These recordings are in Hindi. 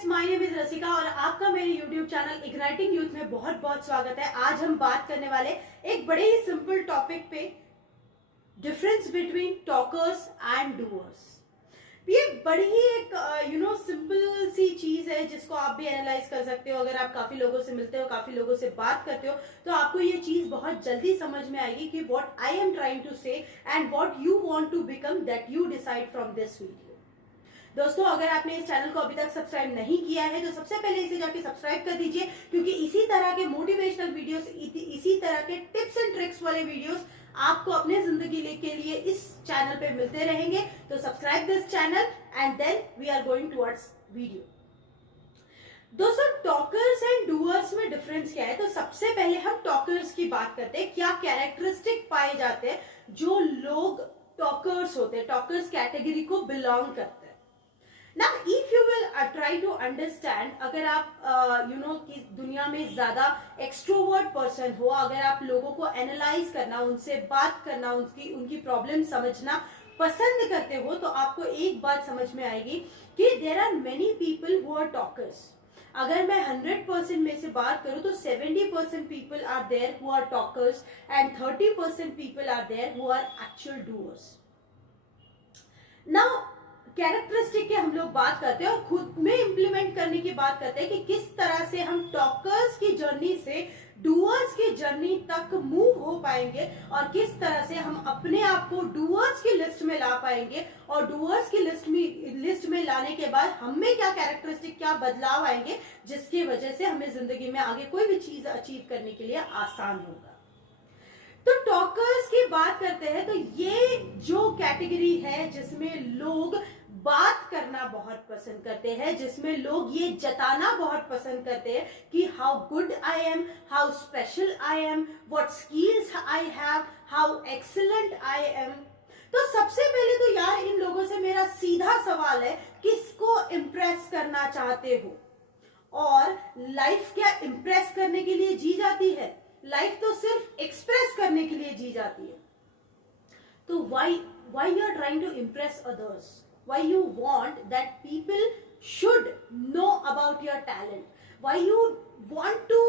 फ्रेंड्स, माय नेम इज रसिका और आपका मेरे यूट्यूब चैनल इग्नाइटिंग यूथ में बहुत बहुत स्वागत है। आज हम बात करने वाले एक बड़े ही सिंपल टॉपिक पे, difference between talkers and doers. ये बड़ी ही एक सिंपल सी चीज है जिसको आप भी एनालाइज कर सकते हो। अगर आप काफी लोगों से मिलते हो, काफी लोगों से बात करते हो, तो आपको ये चीज बहुत जल्दी समझ में आएगी कि what I am trying to say and what you want to become, that you decide from this video. दोस्तों, अगर आपने इस चैनल को अभी तक सब्सक्राइब नहीं किया है तो सबसे पहले इसे जाके सब्सक्राइब कर दीजिए, क्योंकि इसी तरह के मोटिवेशनल वीडियोस, इसी तरह के टिप्स एंड ट्रिक्स वाले वीडियोस आपको अपने जिंदगी के लिए इस चैनल पे मिलते रहेंगे। तो subscribe this channel and then we are going towards video. दोस्तों, टॉकर्स एंड डूअर्स में डिफरेंस क्या है? तो सबसे पहले हम टॉकर्स की बात करते हैं। क्या कैरेक्टरिस्टिक पाए जाते हैं जो लोग टॉकर्स होते हैं, टॉकर्स कैटेगरी को बिलोंग करते हैं। Now, if you will try to understand, अगर आप कि दुनिया में ज्यादा एक्सट्रोवर्ट पर्सन हो, अगर आप लोगों को एनालाइज करना, उनसे बात करना, उनकी प्रॉब्लम समझना पसंद करते हो, तो आपको एक बात समझ में आएगी कि there are many people who are talkers. अगर मैं 100% में से बात करूं तो 70% people are there who are talkers and 30% people are there who are actual doers. Now, characteristic की हम लोग बात करते हैं और खुद में इंप्लीमेंट करने की बात करते हैं कि किस तरह से हम टॉकर्स की जर्नी से डूअर्स की जर्नी तक मूव हो पाएंगे और किस तरह से हम अपने आप को डूअर्स की लिस्ट में ला पाएंगे, और डूअर्स की लिस्ट में लाने के बाद हमें क्या कैरेक्टरिस्टिक, क्या बदलाव आएंगे जिसकी वजह से हमें जिंदगी में आगे कोई भी चीज अचीव करने के लिए आसान होगा। तो टॉकर्स की बात करते हैं तो ये जो कैटेगरी है जिसमें लोग बात करना बहुत पसंद करते हैं, जिसमें लोग ये जताना बहुत पसंद करते हैं कि how good I am, how special I am, what skills I have, how excellent I am. तो सबसे पहले तो यार इन लोगों से मेरा सीधा सवाल है, किसको इम्प्रेस करना चाहते हो? और लाइफ क्या इम्प्रेस करने के लिए जी जाती है? लाइफ तो सिर्फ एक्सप्रेस करने के लिए जी जाती है। तो why you are trying to impress others? Why you want that people should know about your talent? Why you want to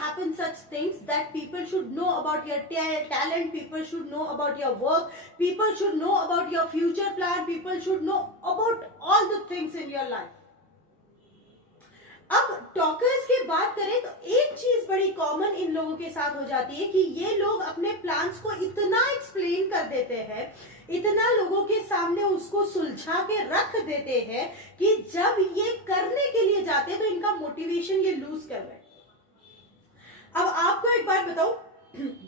happen such things that people should know about your talent, people should know about your work, people should know about your future plan, people should know about all the things in your life. अब टॉकर्स की बात करें तो एक चीज बड़ी कॉमन इन लोगों के साथ हो जाती है कि ये लोग अपने प्लान्स को इतना एक्सप्लेन कर देते हैं, इतना लोगों के सामने उसको सुलझा के रख देते हैं कि जब ये करने के लिए जाते हैं तो इनका मोटिवेशन ये लूज कर रहे हैं। अब आपको एक बात बताऊं,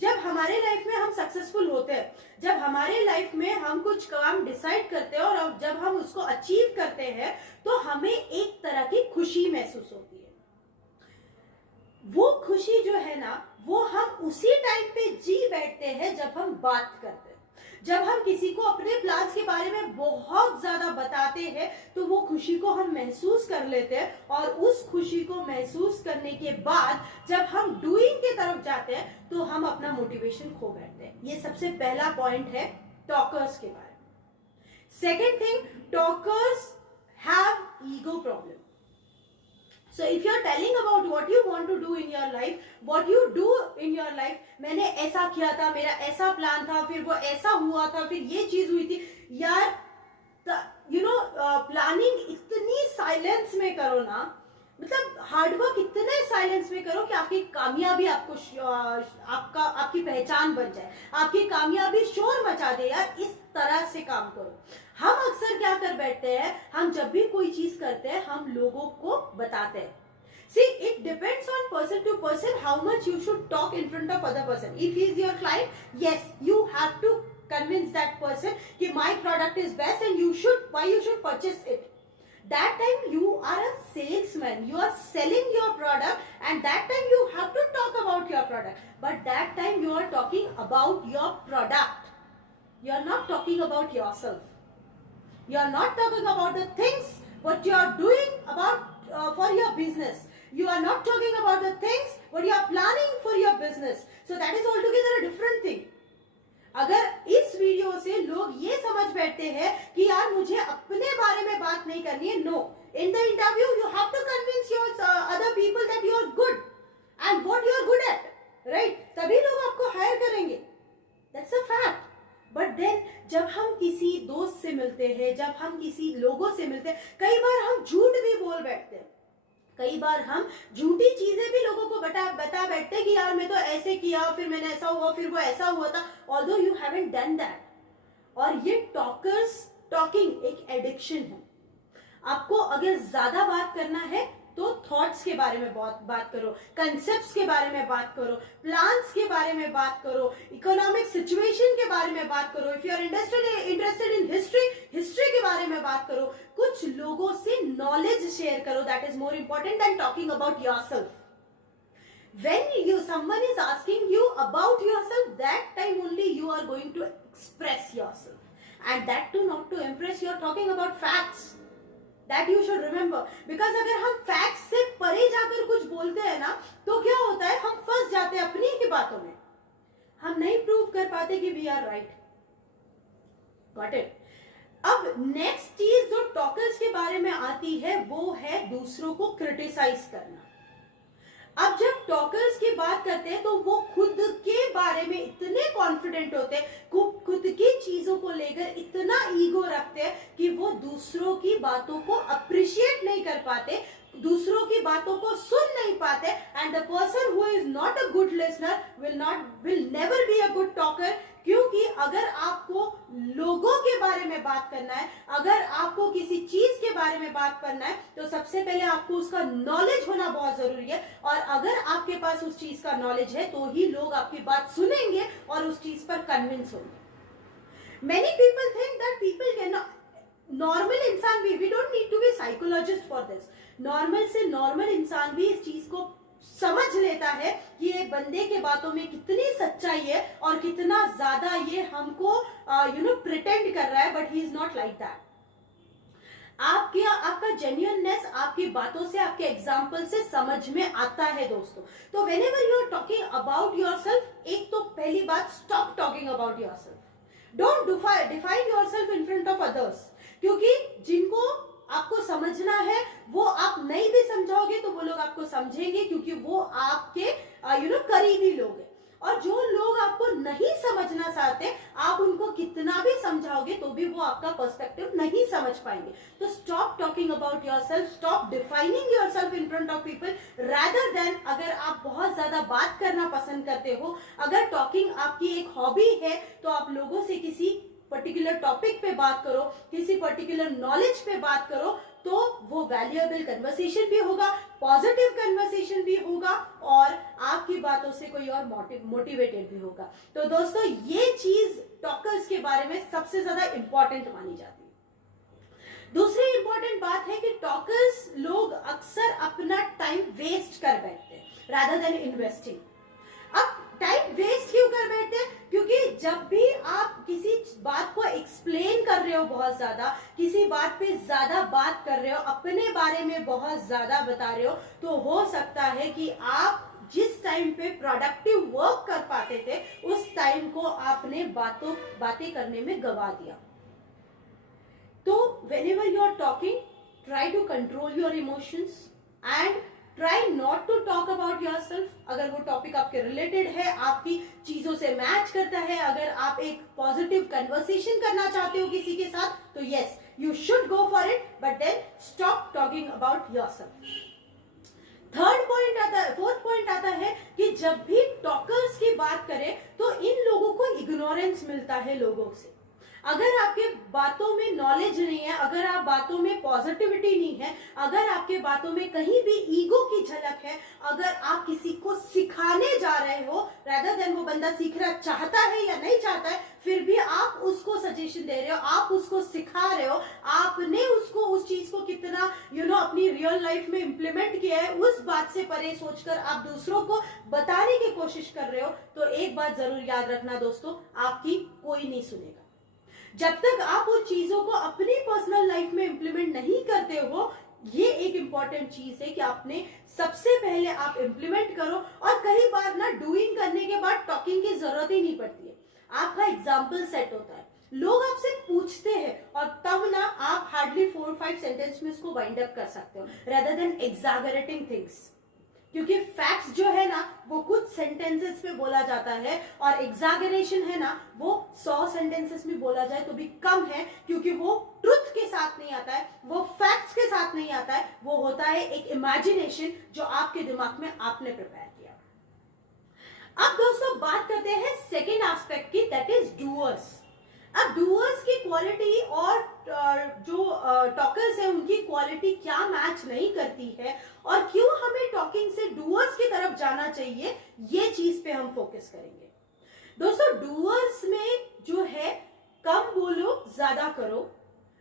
जब हमारे लाइफ में हम सक्सेसफुल होते हैं, जब हमारे लाइफ में हम कुछ काम डिसाइड करते हैं और जब हम उसको अचीव करते हैं, तो हमें एक तरह की खुशी महसूस होती है। वो खुशी जो है ना, वो हम उसी टाइम पे जी बैठते हैं जब हम बात करते हैं। जब हम किसी को अपने प्लान्स के बारे में बहुत ज्यादा बताते हैं तो वो खुशी को हम महसूस कर लेते हैं, और उस खुशी को महसूस करने के बाद जब हम डूइंग की तरफ जाते हैं तो हम अपना मोटिवेशन खो बैठते हैं। ये सबसे पहला पॉइंट है टॉकर्स के बारे में। Second thing, talkers have ego problem. So if you are telling about what you want to do in your life, what you do in your life, मैंने ऐसा किया था, मेरा ऐसा प्लान था, फिर वो ऐसा हुआ था, फिर ये चीज हुई थी। यार प्लानिंग इतनी साइलेंस में करो ना, मतलब हार्डवर्क इतने साइलेंस में करो कि आपकी कामयाबी आपकी पहचान बन जाए, आपकी कामयाबी शोर मचा दे। यार इस तरह से काम करो। हम अक्सर क्या कर बैठते हैं, हम जब भी कोई चीज करते हैं हम लोगों को बताते हैं। See, it depends on person to person how much you should talk in front of other person. If he is your client, yes, you have to convince that person कि my product is best and why you should purchase it. That time you are a salesman, you are selling your product, and that time you have to talk about your product. But that time you are talking about your product. You are not talking about yourself. You are not talking about the things what you are doing for your business. You are not talking about the things what you are planning for your business. So that is altogether a different thing. अगर इस वीडियो से लोग ये समझ बैठते हैं कि यार मुझे अपने बारे में बात नहीं करनी है, no, in the interview you have to मिलते हैं, जब हम किसी लोगों से मिलते हैं, कई बार हम झूठ भी बोल बैठते हैं, कई बार हम झूठी चीजें भी लोगों को बता बैठते हैं कि यार मैं तो ऐसे किया, फिर मैंने ऐसा हुआ, फिर वो ऐसा हुआ था, although you haven't done that. और ये टॉकिंग एक एडिक्शन है। आपको अगर ज्यादा बात करना है तो थॉट्स के बारे में बात करो, कंसेप्ट्स के बारे में बात करो, प्लान्स के बारे में बात करो, इकोनॉमिक सिचुएशन के बारे में बात करो। If you are interested in history के बारे में बात करो। कुछ लोगों से नॉलेज शेयर करो, that is more important than talking about yourself. When someone is asking you about yourself, that time only you are going to express yourself, and that too not to impress, you are talking about facts. That you should remember, because अगर हम facts से परे जाकर कुछ बोलते हैं ना, तो क्या होता है, हम फंस जाते हैं अपनी ही बातों में, हम नहीं प्रूव कर पाते कि we are right. Got it? अब नेक्स्ट चीज जो टॉकर्स के बारे में आती है वो है दूसरों को क्रिटिसाइज करना। अब जब टॉकर्स की बात करते हैं तो वो खुद के बारे में इतने कॉन्फिडेंट होते हैं, खुद की चीजों को लेकर इतना ईगो रखते हैं कि वो दूसरों की बातों को अप्रिशिएट नहीं कर पाते, दूसरों की बातों को सुन नहीं पाते, and the person who is not a good listener will never be a good talker. क्योंकि अगर आपको लोगों के बारे में बात करना है, अगर आपको किसी चीज के बारे में बात करना है, तो सबसे पहले आपको उसका नॉलेज होना बहुत जरूरी है। और अगर आपके पास उस चीज का नॉलेज है तो ही लोग आपकी बात सुनेंगे और उस चीज पर कन्विंस होंगे। Many people think that people can normal इंसान भी, we don't need to be psychologist for this, normal से नॉर्मल इंसान भी इस चीज को समझ लेता है कि ये बंदे के बातों में कितनी सच्चाई है और कितना ज्यादा ये हमको प्रिटेंड कर रहा है, but he is not like that. आपका जेन्युइननेस आपकी बातों से, आपके एग्जाम्पल से समझ में आता है दोस्तों। तो whenever you are talking about yourself, एक तो पहली बात, stop talking about yourself, don't define yourself in front of others, क्योंकि जिनको आपको समझना है वो आप नहीं भी समझाओगे तो वो लोग आपको समझेंगे, क्योंकि वो आपके करीबी लोग हैं। और जो लोग आपको नहीं समझना चाहते, आप उनको कितना भी समझाओगे तो भी वो आपका पर्सपेक्टिव नहीं समझ पाएंगे। तो stop talking about yourself, stop defining yourself in front of people, rather than, अगर आप बहुत ज्यादा बात करना पसंद करते हो, अगर टॉकिंग आपकी एक हॉबी है, तो आप लोगों से किसी पर्टिकुलर टॉपिक पे बात करो, किसी पर्टिकुलर नॉलेज पे बात करो, तो वो वैल्यूएबल कन्वर्सेशन भी होगा, पॉजिटिव कन्वर्सेशन भी होगा, और आपकी बातों से कोई और मोटिवेटेड भी होगा। तो दोस्तों, ये चीज टॉकर्स के बारे में सबसे ज्यादा इंपॉर्टेंट मानी जाती है। दूसरी इंपॉर्टेंट बात है कि टॉकर्स लोग अक्सर अपना टाइम वेस्ट कर बैठते हैं रादर देन इन्वेस्टिंग। अब टाइम वेस्ट क्यों कर बैठते हैं? क्योंकि जब भी आप किसी बात को एक्सप्लेन कर रहे हो, बहुत ज्यादा किसी बात पे ज्यादा बात कर रहे हो, अपने बारे में बहुत ज्यादा बता रहे हो, तो हो सकता है कि आप जिस टाइम पे प्रोडक्टिव वर्क कर पाते थे, उस टाइम को आपने बातें करने में गवा दिया। तो whenever you are talking, try to control your emotions and try not to talk about yourself। अगर वो टॉपिक आपके रिलेटेड है, आपकी चीजों से मैच करता है, अगर आप एक पॉजिटिव कन्वर्सेशन करना चाहते हो किसी के साथ, तो yes, you should go for it, but then stop talking about yourself. Fourth point आता है कि जब भी टॉकर्स की बात करें तो इन लोगों को इग्नोरेंस मिलता है लोगों से। अगर आपके बातों में नॉलेज नहीं है, अगर आप बातों में पॉजिटिविटी नहीं है, अगर आपके बातों में कहीं भी ईगो की झलक है, अगर आप किसी को सिखाने जा रहे हो, रादर देन वो बंदा सीखना चाहता है या नहीं चाहता है, फिर भी आप उसको सजेशन दे रहे हो, आप उसको सिखा रहे हो, आपने उसको उस चीज को कितना अपनी रियल लाइफ में इंप्लीमेंट किया है, उस बात से परे सोचकर आप दूसरों को बताने की कोशिश कर रहे हो, तो एक बात जरूर याद रखना दोस्तों, आपकी कोई नहीं सुनेगा। जब तक आप उन चीजों को अपनी पर्सनल लाइफ में इंप्लीमेंट नहीं करते हो, ये एक इंपॉर्टेंट चीज है कि आपने सबसे पहले आप इंप्लीमेंट करो। और कई बार ना डूइंग करने के बाद टॉकिंग की जरूरत ही नहीं पड़ती है, आपका एग्जाम्पल सेट होता है, लोग आपसे पूछते हैं, और तब ना आप हार्डली 4-5 सेंटेंस में उसको वाइंड अप कर सकते हो, रादर देन एग्जैगरेटिंग थिंग्स। क्योंकि फैक्ट्स जो है ना वो कुछ सेंटेंसेस में बोला जाता है, और एग्जैगरेशन है ना वो 100 सेंटेंसेस में बोला जाए तो भी कम है, क्योंकि वो ट्रुथ के साथ नहीं आता है, वो फैक्ट्स के साथ नहीं आता है, वो होता है एक इमेजिनेशन जो आपके दिमाग में आपने प्रिपेयर किया। अब दोस्तों बात करते हैं सेकेंड एस्पेक्ट की, दैट इज डूअर्स। अब डूअर्स की क्वालिटी और जो टॉकर्स है उनकी क्वालिटी क्या मैच नहीं करती है, और क्यों हमें टॉकिंग से डूअर्स की तरफ जाना चाहिए, ये चीज पे हम फोकस करेंगे। दोस्तों डूअर्स में जो है कम बोलो ज्यादा करो,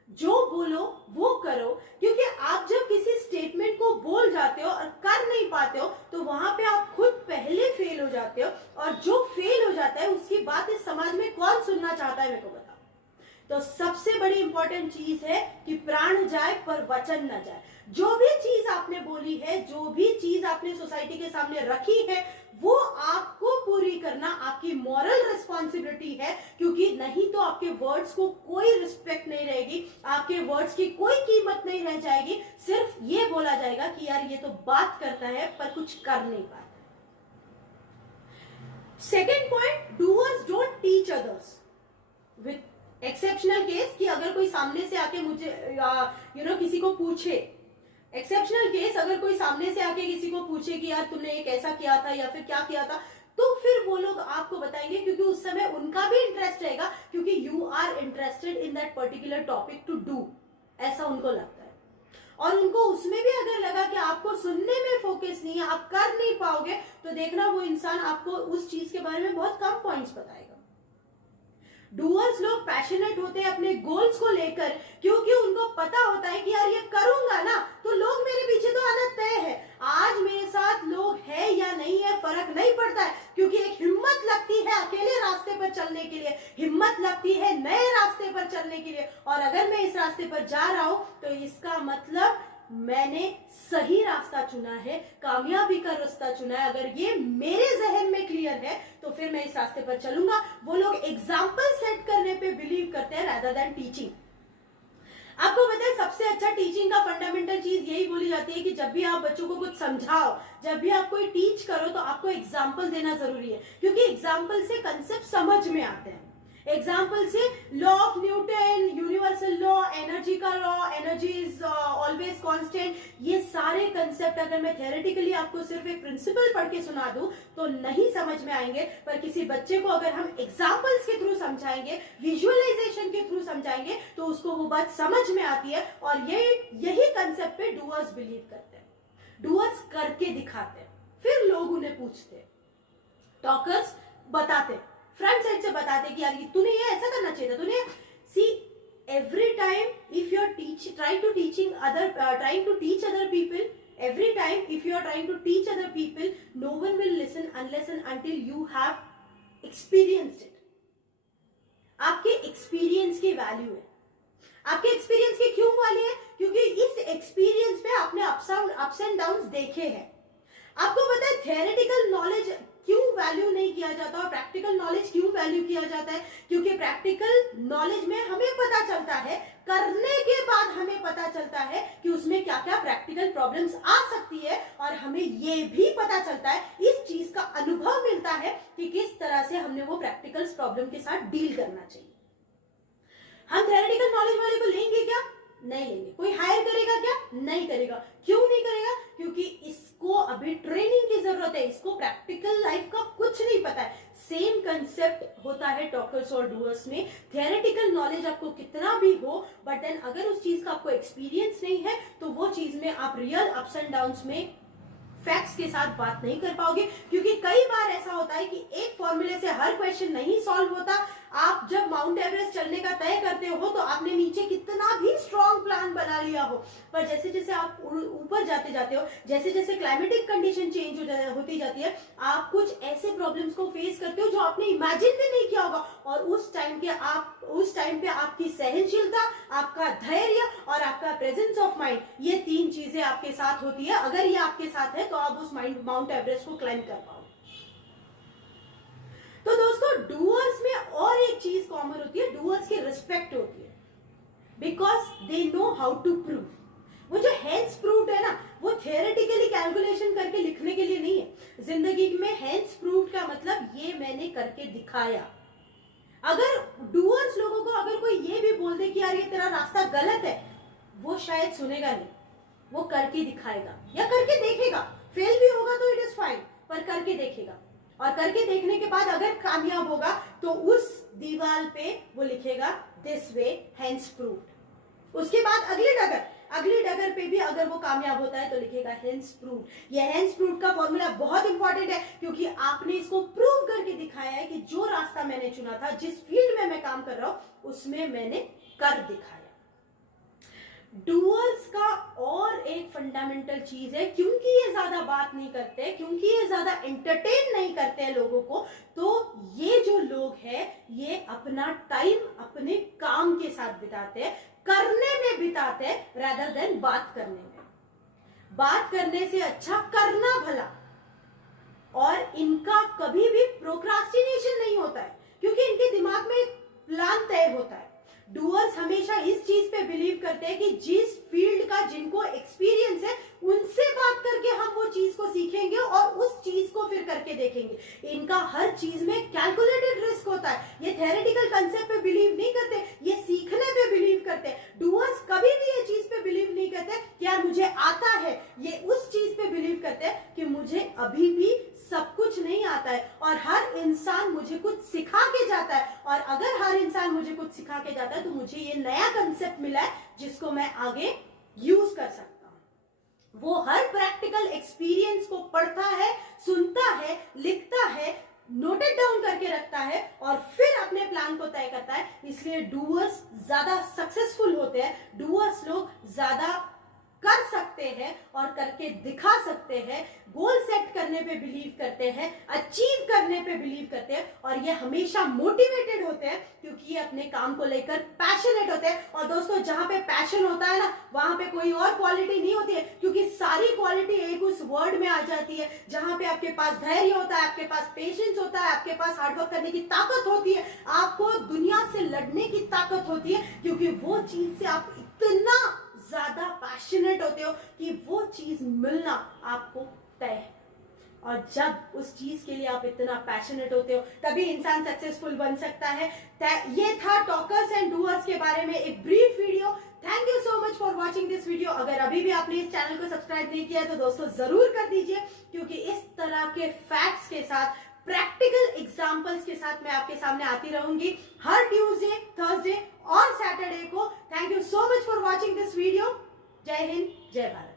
जो बोलो वो करो, क्योंकि आप जब किसी स्टेटमेंट को बोल जाते हो और कर नहीं पाते हो तो वहां पे आप खुद पहले फेल हो जाते हो, और जो फेल हो जाता है उसकी बात इस समाज में कौन सुनना चाहता है मेरे को बताओ। तो सबसे बड़ी इंपॉर्टेंट चीज है कि प्राण जाए पर वचन न जाए। जो भी चीज आपने बोली है, जो भी चीज आपने सोसाइटी के सामने रखी है, वो आपको पूरी करना आपकी मॉरल रिस्पॉन्सिबिलिटी है, क्योंकि नहीं तो आपके वर्ड्स को कोई रिस्पेक्ट नहीं रहेगी, आपके वर्ड्स की कोई कीमत नहीं रह जाएगी, सिर्फ ये बोला जाएगा कि यार ये तो बात करता है पर कुछ कर नहीं पाता। Second point, doers don't teach others. With exceptional case कि अगर कोई सामने से आके मुझे किसी को पूछे, एक्सेप्शनल केस अगर कोई सामने से आके किसी को पूछे कि यार तुमने एक ऐसा किया था या फिर क्या किया था, तो फिर वो लोग आपको बताएंगे, क्योंकि उस समय उनका भी इंटरेस्ट रहेगा, क्योंकि you are interested in that particular topic to do, ऐसा उनको लगता है। और उनको उसमें भी अगर लगा कि आपको सुनने में फोकस नहीं है, आप कर नहीं पाओगे, तो देखना वो इंसान आपको उस चीज के बारे में बहुत कम पॉइंट्स बताएगा। डूअर्स लोग पैशनेट होते हैं अपने गोल्स को लेकर, क्योंकि उनको पता होता है कि यार ये करूंगा ना तो लोग मेरे पीछे तो आना तय है। आज मेरे साथ लोग है या नहीं है फर्क नहीं पड़ता है, क्योंकि एक हिम्मत लगती है अकेले रास्ते पर चलने के लिए, हिम्मत लगती है नए रास्ते पर चलने के लिए, और अगर मैं इस रास्ते पर जा रहा हूं तो इसका मतलब मैंने सही रास्ता चुना है, कामयाबी का रास्ता चुना है। अगर ये मेरे जहन में क्लियर है तो फिर मैं इस रास्ते पर चलूंगा। वो लोग एग्जाम्पल सेट करने पे बिलीव करते हैं रादर देन टीचिंग। आपको पता है सबसे अच्छा टीचिंग का फंडामेंटल चीज यही बोली जाती है कि जब भी आप बच्चों को कुछ समझाओ, जब भी आप कोई टीच करो, तो आपको एग्जाम्पल देना जरूरी है, क्योंकि एग्जाम्पल से कंसेप्ट समझ में आते हैं। एग्जाम्पल से law of Newton, universal law, energy का law, energy is always constant, ये सारे कंसेप्ट अगर मैं थियोरेटिकली आपको सिर्फ एक प्रिंसिपल पढ़ के सुना दूं तो नहीं समझ में आएंगे, पर किसी बच्चे को अगर हम एग्जाम्पल्स के थ्रू समझाएंगे, विजुअलाइजेशन के थ्रू समझाएंगे, तो उसको वो बात समझ में आती है। और यही कंसेप्ट पे डूअर्स बिलीव करते हैं, डूअर्स करके दिखाते हैं, फिर लोग उन्हें पूछते, टॉकर्स बताते, फ्रंट साइड से बताते कि यार तूने ये ऐसा करना चाहिए था, तूने see every time if you are trying to teach other people, every time if you are trying to teach other people, no one will listen unless and until you have experienced it. आपके एक्सपीरियंस की वैल्यू है, आपके एक्सपीरियंस की क्यों वैल्यू है, क्योंकि इस एक्सपीरियंस में आपने अप्स एंड डाउन्स देखे हैं। आपको पता है थियोरेटिकल नॉलेज क्यों वैल्यू नहीं किया जाता और प्रैक्टिकल नॉलेज क्यों वैल्यू किया जाता है, क्योंकि प्रैक्टिकल नॉलेज में हमें पता चलता है, करने के बाद हमें पता चलता है कि उसमें क्या क्या प्रैक्टिकल प्रॉब्लम्स आ सकती है, और हमें ये भी पता चलता है, इस चीज का अनुभव मिलता है कि किस तरह से हमने वो प्रैक्टिकल प्रॉब्लम के साथ डील करना चाहिए। हम थियोरेटिकल नॉलेज वाले को लेंगे क्या? नहीं लेंगे। कोई हायर करेगा क्या? नहीं करेगा। क्यों नहीं करेगा? क्योंकि इसको अभी ट्रेनिंग की जरूरत है, इसको प्रैक्टिकल लाइफ का कुछ नहीं पता है। सेम कंसेप्ट होता है टॉकर्स और डूअर्स में। थियोरेटिकल नॉलेज आपको कितना भी हो, बट देन अगर उस चीज का आपको एक्सपीरियंस नहीं है तो वो चीज में आप रियल अप्स एंड डाउन्स में फैक्ट्स के साथ बात नहीं कर पाओगे, क्योंकि कई बार ऐसा होता है कि एक फॉर्मूले से हर क्वेश्चन नहीं सॉल्व होता। आप जब माउंट एवरेस्ट चलने का तय करते हो तो आपने नीचे कितना भी स्ट्रॉन्ग प्लान बना लिया हो, पर जैसे जैसे आप ऊपर जाते जाते हो, जैसे जैसे क्लाइमेटिक कंडीशन चेंज होती जाती है, आप कुछ ऐसे प्रॉब्लम्स को फेस करते हो जो आपने इमेजिन भी नहीं किया होगा, और उस टाइम पे आपकी सहनशीलता, आपका धैर्य और आपका प्रेजेंस ऑफ माइंड, ये तीन चीजें आपके साथ होती है। अगर ये आपके साथ है तो आप उस माउंट एवरेस्ट को क्लाइम कर पाओगे। तो दोस्तों डूअर्स में और एक चीज कॉमन होती है, डूअर्स की रिस्पेक्ट होती है, because they know how to prove. वो जो हेंस प्रूव्ड है ना, वो थियोरेटिकली कैलकुलेशन करके लिखने के लिए करके दिखाया। अगर डूअर्स लोगों को अगर कोई ये भी बोल दे कि यार ये तेरा रास्ता गलत है, वो शायद सुनेगा नहीं, वो करके दिखाएगा या करके देखेगा। फेल भी होगा तो इट इज फाइन, पर करके देखेगा। और करके देखने के बाद अगर कामयाब होगा तो उस दीवार पे वो लिखेगा दिस वे हेंस प्रूव्ड। उसके बाद अगली डगर पे भी अगर वो कामयाब होता है तो लिखेगा हेंस प्रूव्ड। ये हेंस प्रूव्ड का फॉर्मूला बहुत इंपॉर्टेंट है, क्योंकि आपने इसको प्रूव करके दिखाया है कि जो रास्ता मैंने चुना था, जिस फील्ड में मैं काम कर रहा हूं, उसमें मैंने कर दिखाया। डूअर्स का और एक फंडामेंटल चीज है, क्योंकि ये ज्यादा बात नहीं करते, क्योंकि ये ज्यादा एंटरटेन नहीं करते हैं लोगों को, तो ये जो लोग हैं ये अपना टाइम अपने काम के साथ बिताते हैं, करने में बिताते हैं, rather than बात करने में। बात करने से अच्छा करना भला। और इनका कभी भी प्रोक्रास्टिनेशन नहीं होता है, क्योंकि इनके दिमाग में एक प्लान तय होता है। डूअर्स हमेशा इस चीज पे बिलीव करते हैं कि जिस फील्ड का जिनको एक्सपीरियंस है उनसे बात करके हम वो चीज को सीखेंगे और उस चीज को फिर करके देखेंगे। इनका हर चीज में कैलकुलेटेड रिस्क होता है। ये थ्योरेटिकल कंसेप्ट पे बिलीव नहीं करते, ये सीखने पे बिलीव करते हैं। डूअर्स कभी भी ये चीज पे बिलीव नहीं करते कि यार मुझे आता है, ये उस चीज पे बिलीव करते हैं कि मुझे अभी भी सब कुछ नहीं आता है और हर इंसान मुझे कुछ सिखा के जाता है, और अगर हर इंसान मुझे कुछ सिखा के जाता है तो मुझे ये नया कंसेप्ट मिला है जिसको मैं आगे यूज कर सकता हूं। वो हर प्रैक्टिकल एक्सपीरियंस को पढ़ता है, सुनता है, लिखता है, नोटेड डाउन करके रखता है और फिर अपने प्लान को तय करता है। इसलिए डूअर्स ज्यादा सक्सेसफुल होते हैं। डूअर्स लोग ज्यादा कर सकते हैं और करके दिखा सकते हैं, गोल सेट करने पे बिलीव करते हैं, अचीव करने पे बिलीव करते हैं, और ये हमेशा मोटिवेटेड होते हैं क्योंकि ये अपने काम को लेकर पैशनेट होते हैं। और दोस्तों, जहां पे पैशन होता है ना, वहां पे कोई और क्वालिटी नहीं होती है, क्योंकि सारी क्वालिटी एक उस वर्ड में आ जाती है। जहां पे आपके पास धैर्य होता है, आपके पास पेशेंस होता है, आपके पास हार्डवर्क करने की ताकत होती है, आपको दुनिया से लड़ने की ताकत होती है, क्योंकि वो चीज से आप इतना ज्यादा पैशनेट होते हो कि वो चीज मिलना आपको तय है। और जब उस चीज के लिए आप इतना पैशनेट होते हो तभी इंसान सक्सेसफुल बन सकता है। ये था टॉकर्स एंड डूअर्स के बारे में एक brief video. Thank you so much for watching this video. अगर अभी भी आपने इस चैनल को सब्सक्राइब नहीं किया है तो दोस्तों जरूर कर दीजिए, क्योंकि इस तरह के फैक्ट्स के साथ, प्रैक्टिकल एग्जाम्पल्स के साथ मैं आपके सामने आती रहूंगी हर ट्यूसडे, थर्सडे और सैटरडे को। Thank you so much for watching this video. जय हिंद, जय भारत।